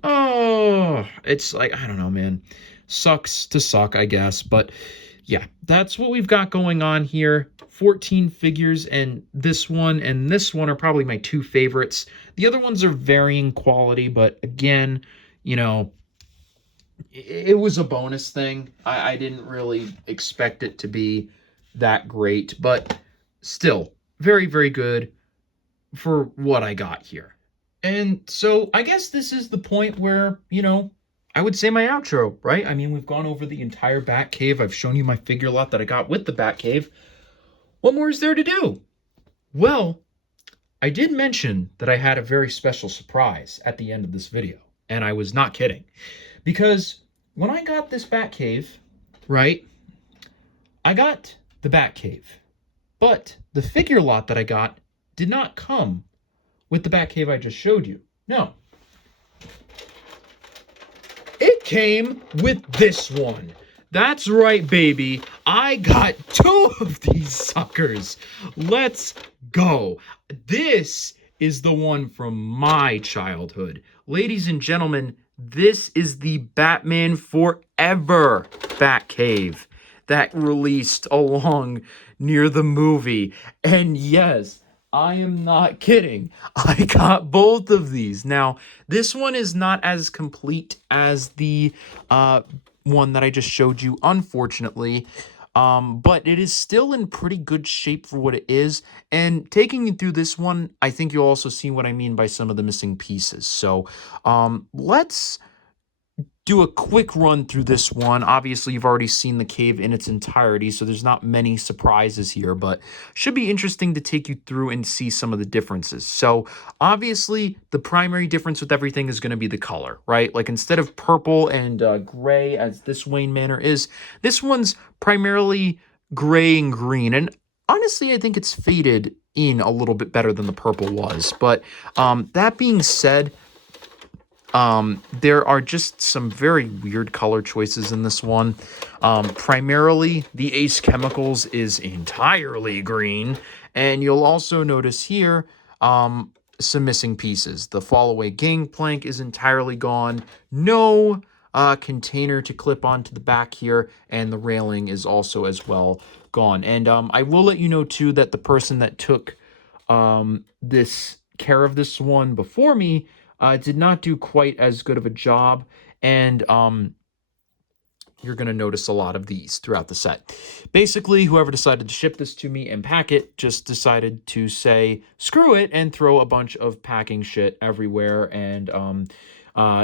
Oh, it's like, I don't know, man. Sucks to suck, I guess. But yeah, that's what we've got going on here. 14 figures, and this one are probably my two favorites. The other ones are varying quality, but again, you know, it was a bonus thing. I didn't really expect it to be that great, but still, very, very good for what I got here. And so I guess this is the point where, you know, I would say my outro, right? I mean, we've gone over the entire Batcave. I've shown you my figure lot that I got with the Batcave. What more is there to do? Well, I did mention that I had a very special surprise at the end of this video, and I was not kidding. Because when I got this Batcave, right, I got the Batcave, but the figure lot that I got did not come with the Batcave I just showed you. No. It came with this one. That's right, baby. I got two of these suckers. Let's go. This is the one from my childhood. Ladies and gentlemen, this is the Batman Forever Batcave that released along near the movie. And yes, I am not kidding. I got both of these. Now, this one is not as complete as the one that I just showed you, unfortunately. But it is still in pretty good shape for what it is. And taking you through this one, I think you'll also see what I mean by some of the missing pieces. So let's do a quick run through this one. Obviously, you've already seen the cave in its entirety, so there's not many surprises here, but should be interesting to take you through and see some of the differences. So obviously, the primary difference with everything is going to be the color, right? Like instead of purple and gray as this Wayne Manor is, this one's primarily gray and green. And honestly, I think it's faded in a little bit better than the purple was. But that being said, there are just some very weird color choices in this one. Primarily, the Ace Chemicals is entirely green, and you'll also notice here some missing pieces. The Fallaway Gangplank is entirely gone. No container to clip onto the back here, and the railing is also as well gone. And I will let you know, too, that the person that took this care of this one before me did not do quite as good of a job, and you're going to notice a lot of these throughout the set. Basically, whoever decided to ship this to me and pack it just decided to say, screw it, and throw a bunch of packing shit everywhere, and,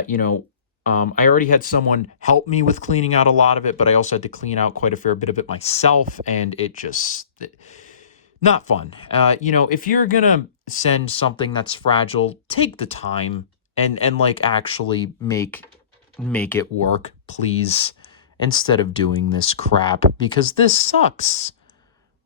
you know, I already had someone help me with cleaning out a lot of it, but I also had to clean out quite a fair bit of it myself, and it just... not fun. You know, if you're gonna send something that's fragile, take the time and like actually make it work, please, instead of doing this crap, because this sucks.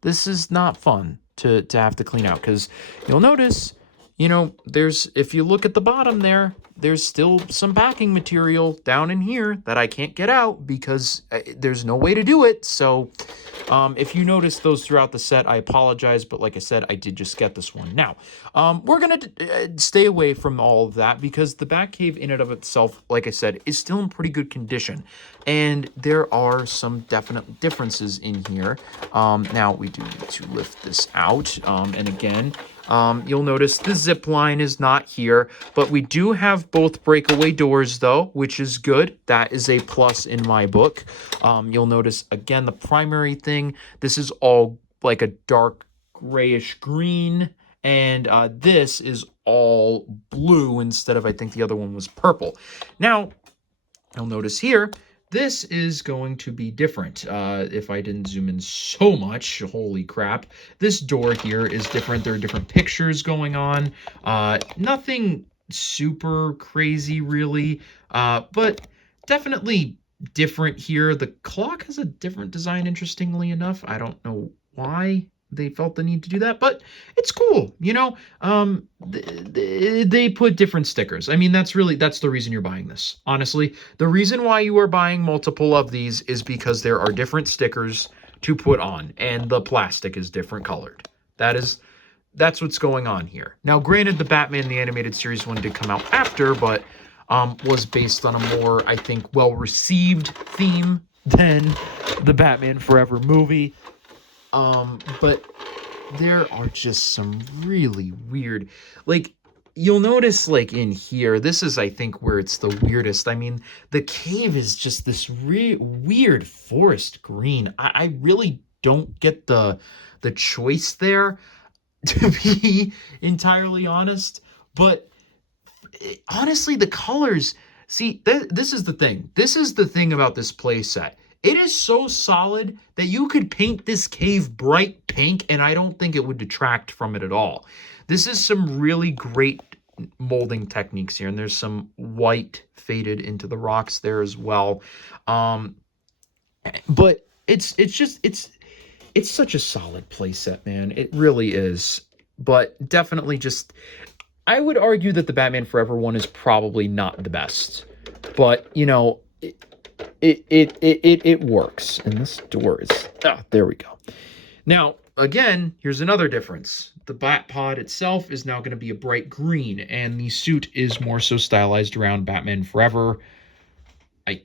This is not fun. to have to clean out, because you'll notice, if you look at the bottom there, there's still some packing material down in here that I can't get out because there's no way to do it. So if you notice those throughout the set, I apologize, but like I said, I did just get this one. Now, we're going to stay away from all of that because the Batcave in and of itself, like I said, is still in pretty good condition. And there are some definite differences in here. Now, we do need to lift this out. And again, you'll notice the zip line is not here, but we do have both breakaway doors though, which is good. That is a plus in my book. You'll notice again, the primary thing, this is all like a dark grayish green, and this is all blue instead of, I think the other one was purple. Now, you'll notice here, this is going to be different. If I didn't zoom in so much, holy crap. This door here is different. There are different pictures going on. Nothing super crazy, really, but definitely different here. The clock has a different design, interestingly enough. I don't know why they felt the need to do that, but it's cool. They put different stickers. I mean, that's the reason you're buying this. Honestly, the reason why you are buying multiple of these is because there are different stickers to put on, and the plastic is different colored. That's what's going on here. Now, granted, the Batman the Animated Series one did come out after, but was based on a more, I think, well-received theme than the Batman Forever movie. But there are just some really weird, like, you'll notice, like, in here, this is, I think, where it's the weirdest. I mean, the cave is just this weird forest green. I really don't get the choice there, to be entirely honest. But honestly, the colors, see, this is the thing. This is the thing about this playset. It is so solid that you could paint this cave bright pink, and I don't think it would detract from it at all. This is some really great molding techniques here, and there's some white faded into the rocks there as well. But it's such a solid playset, man. It really is. But definitely just, I would argue that the Batman Forever one is probably not the best. But, it works. And this door is, there we go. Now, again, here's another difference. The Batpod itself is now going to be a bright green, and the suit is more so stylized around Batman Forever.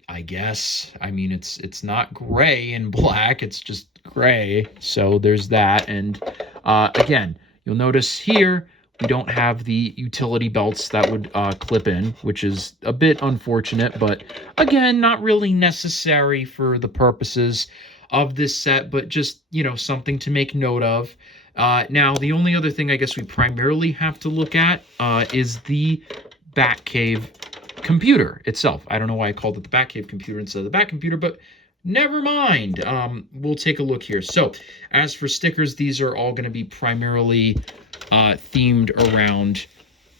I guess. I mean, it's not gray and black, it's just gray. So there's that. And again, you'll notice here, we don't have the utility belts that would clip in, which is a bit unfortunate, but again, not really necessary for the purposes of this set, but just, something to make note of. Now, the only other thing I guess we primarily have to look at is the Batcave computer itself. I don't know why I called it the Batcave computer instead of the Bat computer, but never mind. We'll take a look here. So, as for stickers, these are all going to be primarily themed around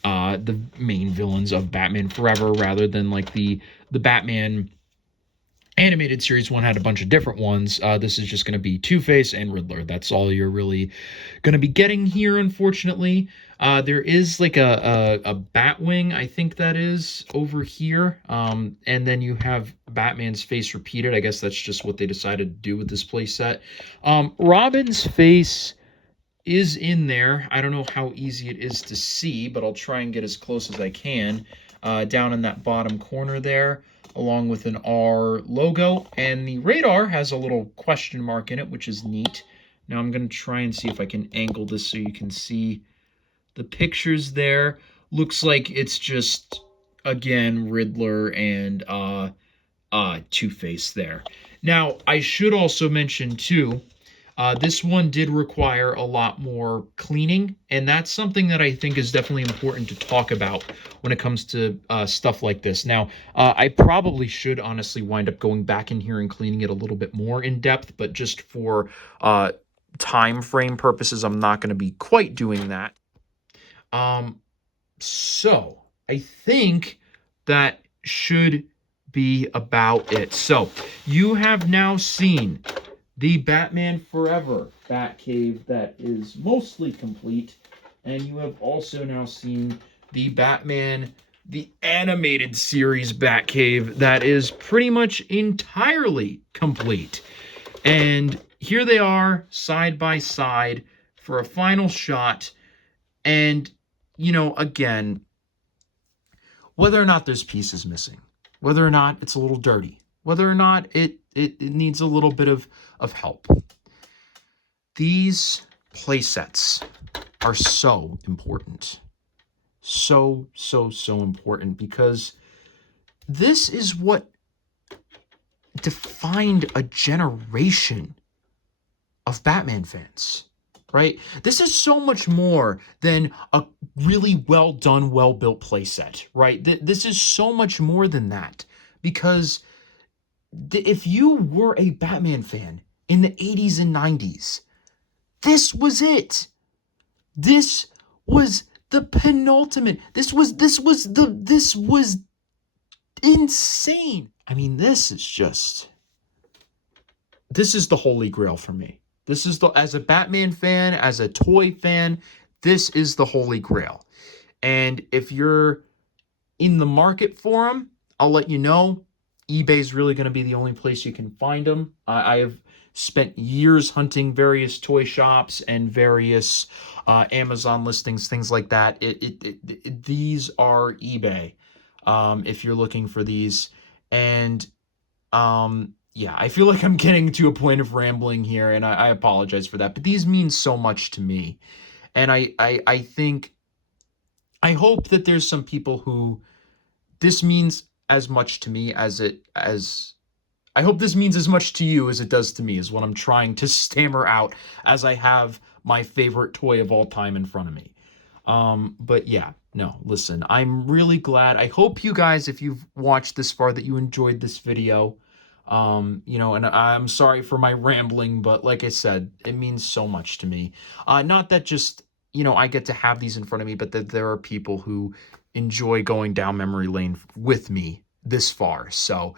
the main villains of Batman Forever, rather than like the Batman Animated Series one had a bunch of different ones. This is just going to be Two-Face and Riddler. That's all you're really going to be getting here, unfortunately. There is like a Batwing, I think that is, over here. And then you have Batman's face repeated. I guess that's just what they decided to do with this playset. Robin's face is in there. I don't know how easy it is to see, but I'll try and get as close as I can. Down in that bottom corner there, along with an R logo. And the radar has a little question mark in it, which is neat. Now I'm going to try and see if I can angle this so you can see the pictures there. Looks like it's just, again, Riddler and Two-Face there. Now, I should also mention, too, this one did require a lot more cleaning, and that's something that I think is definitely important to talk about when it comes to stuff like this. Now, I probably should honestly wind up going back in here and cleaning it a little bit more in depth, but just for time frame purposes, I'm not going to be quite doing that. So I think that should be about it. So you have now seen the Batman Forever Batcave that is mostly complete, and you have also now seen the Batman, the animated series Batcave that is pretty much entirely complete. And here they are, side by side, for a final shot. And, again, whether or not there's pieces missing, whether or not it's a little dirty, whether or not it needs a little bit of help, these play sets are so important. So, so, so important, because this is what defined a generation of Batman fans, right? This is so much more than a really well done, well built playset, right? This is so much more than that, because if you were a Batman fan in the 80s and 90s, this was it. This was the penultimate. This was insane. I mean, this is the holy grail for me. This is as a Batman fan, as a toy fan, this is the holy grail. And if you're in the market for them, I'll let you know. eBay is really going to be the only place you can find them. I have spent years hunting various toy shops and various Amazon listings, things like that. These are eBay if you're looking for these. And yeah, I feel like I'm getting to a point of rambling here, and I apologize for that. But these mean so much to me. And I think, I hope that there's some people who this means as much to me as I hope this means as much to you as it does to me, is what I'm trying to stammer out as I have my favorite toy of all time in front of me. But yeah, no, listen, I'm really glad. I hope you guys, if you've watched this far, that you enjoyed this video. And I'm sorry for my rambling, but like I said, it means so much to me. Not that just, I get to have these in front of me, but that there are people who enjoy going down memory lane with me this far. So,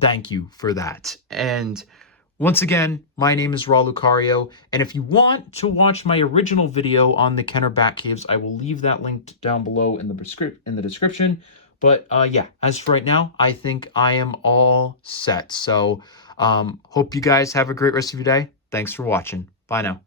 thank you for that. And once again, my name is Raul Lucario, and if you want to watch my original video on the Kenner Batcaves, I will leave that linked down below in the description. But yeah, as for right now, I think I am all set. So hope you guys have a great rest of your day. Thanks for watching. Bye now.